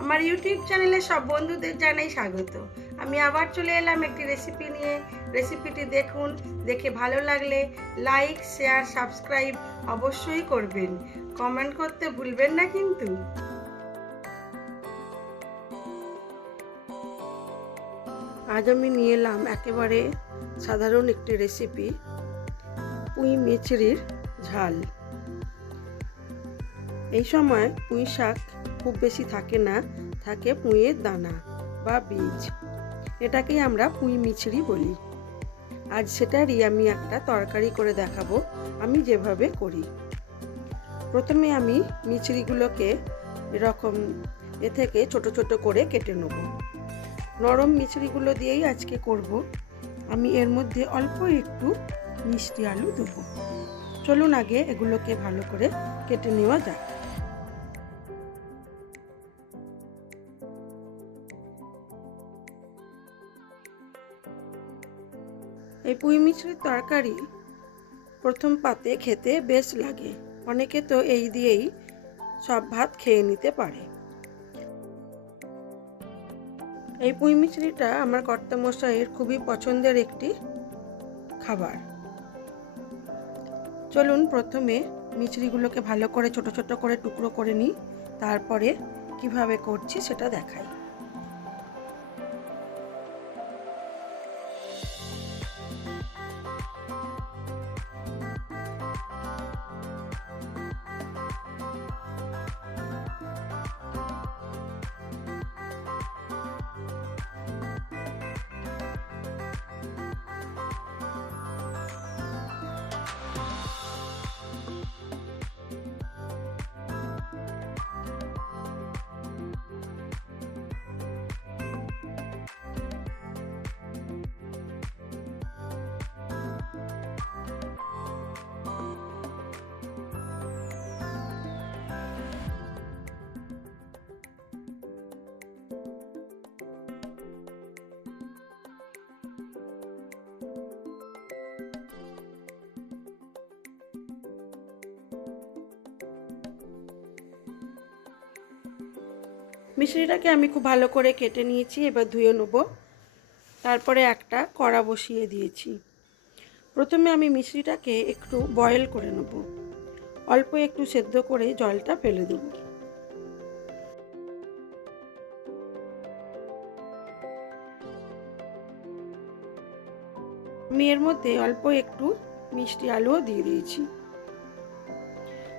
আমার ইউটিউব চ্যানেলে সব বন্ধুদের জানাই স্বাগত। আমি আবার চলে এলাম একটি রেসিপি নিয়ে। রেসিপিটি দেখুন, দেখে ভালো লাগলে লাইক, শেয়ার, সাবস্ক্রাইব অবশ্যই করবেন। কমেন্ট করতে ভুলবেন না কিন্তু। আজ আমি নিয়ে এলাম একেবারে সাধারণ একটি রেসিপি, পুঁই মিচড়ির ঝাল। এই সময় পুঁই শাক খুব বেশি থাকে না, থাকে পুঁইয়ের দানা বা বীজ। এটাকেই আমরা পুঁই মিচড়ি বলি। আজ সেটারই আমি একটা তরকারি করে দেখাবো, আমি যেভাবে করি। প্রথমে আমি মিচড়িগুলোকে এরকম থেকে ছোট ছোট করে কেটে নেব। নরম মিচড়িগুলো দিয়েই আজকে করব। আমি এর মধ্যে অল্প একটু মিষ্টি আলু দেবো। চলুন আগে এগুলোকে ভালো করে কেটে নেওয়া যাক। এই পুঁই মিচড়ির তরকারি প্রথম পাতে খেতে বেশ লাগে। অনেকে তো এই দিয়েই সব ভাত খেয়ে নিতে পারে। এই পুঁই মিচড়িটা আমার কর্তামশাইয়ের খুবই পছন্দের একটি খাবার। চলুন প্রথমে মিচড়িগুলোকে ভালো করে ছোট ছোট করে টুকরো করে নিই, তারপরে কিভাবে করছি সেটা দেখাই। মিশ্রিটাকে আমি খুব ভালো করে কেটে নিয়েছি, এবার ধুয়ে নেব। তারপরে একটা কড়া বসিয়ে দিয়েছি। প্রথমে আমি মিশ্রিটাকে একটু বয়েল করে নেব। অল্প একটু সেদ্ধ করে জলটা ফেলে দেব। আমি এর মধ্যে অল্প একটু মিষ্টি আলুও দিয়ে দিয়েছি।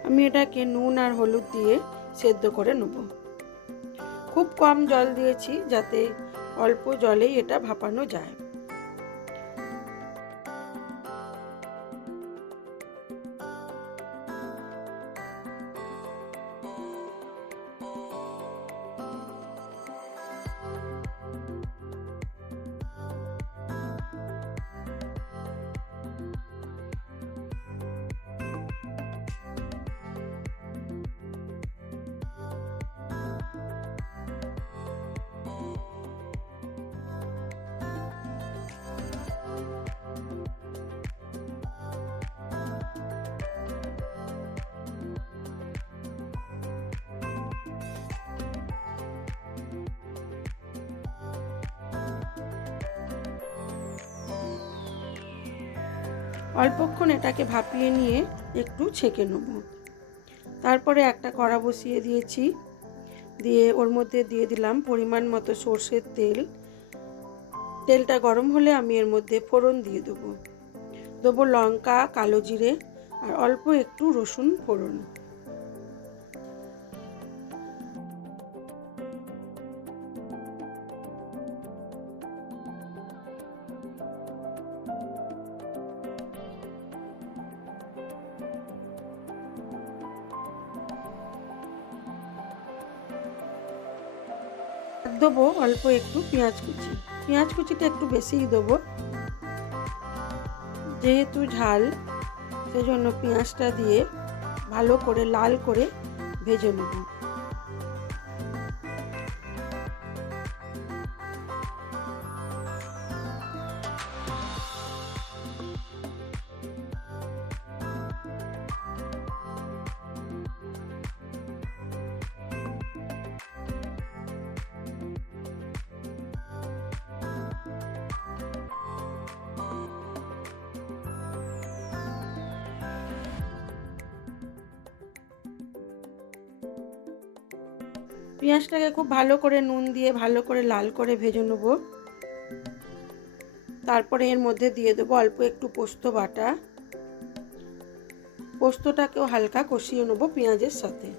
আমি এটাকে নুন আর হলুদ দিয়ে সেদ্ধ করে নেব। খুব কম জল দিয়েছি, যাতে অল্প জলেই এটা ভাপানো যায়। অল্পক্ষণ এটাকে ভাপিয়ে নিয়ে একটু ছেঁকে নেব। তারপরে একটা কড়া বসিয়ে দিয়েছি, দিয়ে ওর মধ্যে দিয়ে দিলাম পরিমাণ মতো সর্ষের তেল। তেলটা গরম হলে আমি এর মধ্যে ফোড়ন দিয়ে দেবো লঙ্কা, কালো জিরে আর অল্প একটু রসুন ফোড়ন। দেবো অল্প একটু পেঁয়াজ কুচি। পেঁয়াজ কুচিটা একটু বেশিই দেবো, যেহেতু ঝাল সেজন্য পেঁয়াজটা দিয়ে ভালো করে লাল করে ভেজে নেব। পেঁয়াজটাকে খুব ভালো করে নুন দিয়ে ভালো করে লাল করে ভেজে নেব। তারপরে এর মধ্যে দিয়ে দেবো অল্প একটু পোস্ত বাটা। পোস্তটাকেও হালকা কষিয়ে নেব পেঁয়াজের সাথে।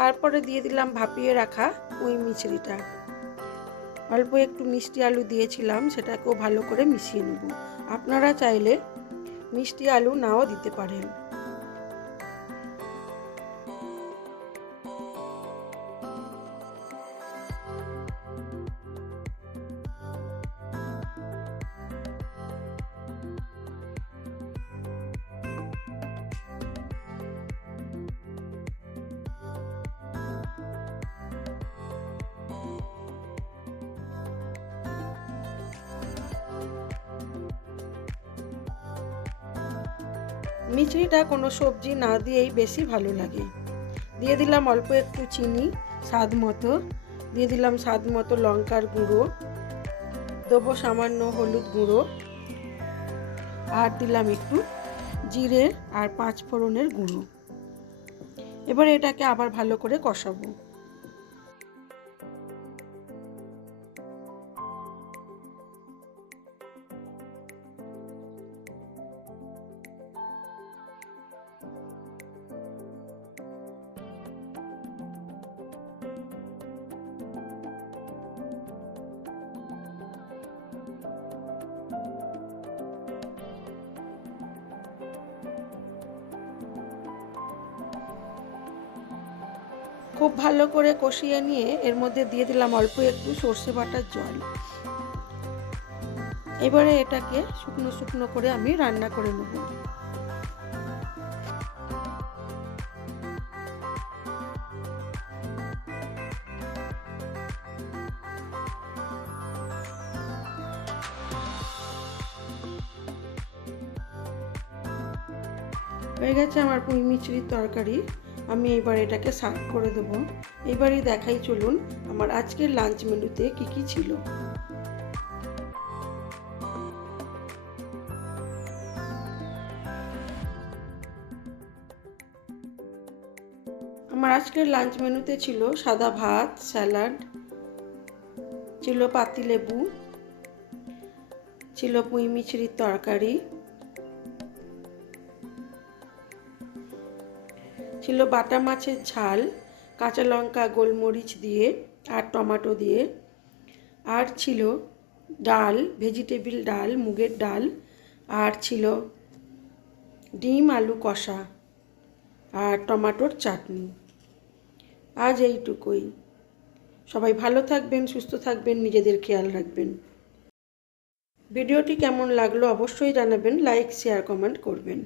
তারপরে দিয়ে দিলাম ভাপিয়ে রাখা পুঁই মিচড়িটা। অল্প একটু মিষ্টি আলু দিয়েছিলাম, সেটাকেও ভালো করে মিশিয়ে নেব। আপনারা চাইলে মিষ্টি আলু নাও দিতে পারেন। মিচড়িটা কোনো সবজি না দিয়েই বেশি ভালো লাগে। দিয়ে দিলাম অল্প একটু চিনি স্বাদ মতো, দিয়ে দিলাম স্বাদ মতো লঙ্কার গুঁড়ো, দেবো সামান্য হলুদ গুঁড়ো, আর দিলাম একটু জিরে আর 5 ফোড়নের গুঁড়ো। এবার এটাকে আবার ভালো করে কষাবো। খুব ভালো করে কষিয়ে নিয়ে এর মধ্যে দিয়ে দিলাম অল্প একটু সর্ষে বাটার জল। এবারে এটাকে শুকনো শুকনো করে আমি রান্না করে নেব। হয়ে গেছে আমার পুঁই মিচড়ির তরকারি। আমি এবার এটাকে সার্ভ করে দেবো। এবারই দেখাই চলুন আমার আজকের লাঞ্চ মেনুতে কি কি ছিল। আমার আজকের লাঞ্চ মেনুতে ছিল সাদা ভাত, স্যালাড, ছিল পাতিলেবু, ছিল পুঁই মিচড়ির তরকারি, ছিল বাটা মাছের ঝাল কাঁচা লঙ্কা গোলমরিচ দিয়ে আর টমেটো দিয়ে, আর ছিল ডাল, ভেজিটেবিল ডাল, মুগের ডাল, আর ছিল ডিম আলু কষা আর টমেটোর চাটনি। আজ এইটুকুই। সবাই ভালো থাকবেন, সুস্থ থাকবেন, নিজেদের খেয়াল রাখবেন। ভিডিওটি কেমন লাগলো অবশ্যই জানাবেন, লাইক শেয়ার কমেন্ট করবেন।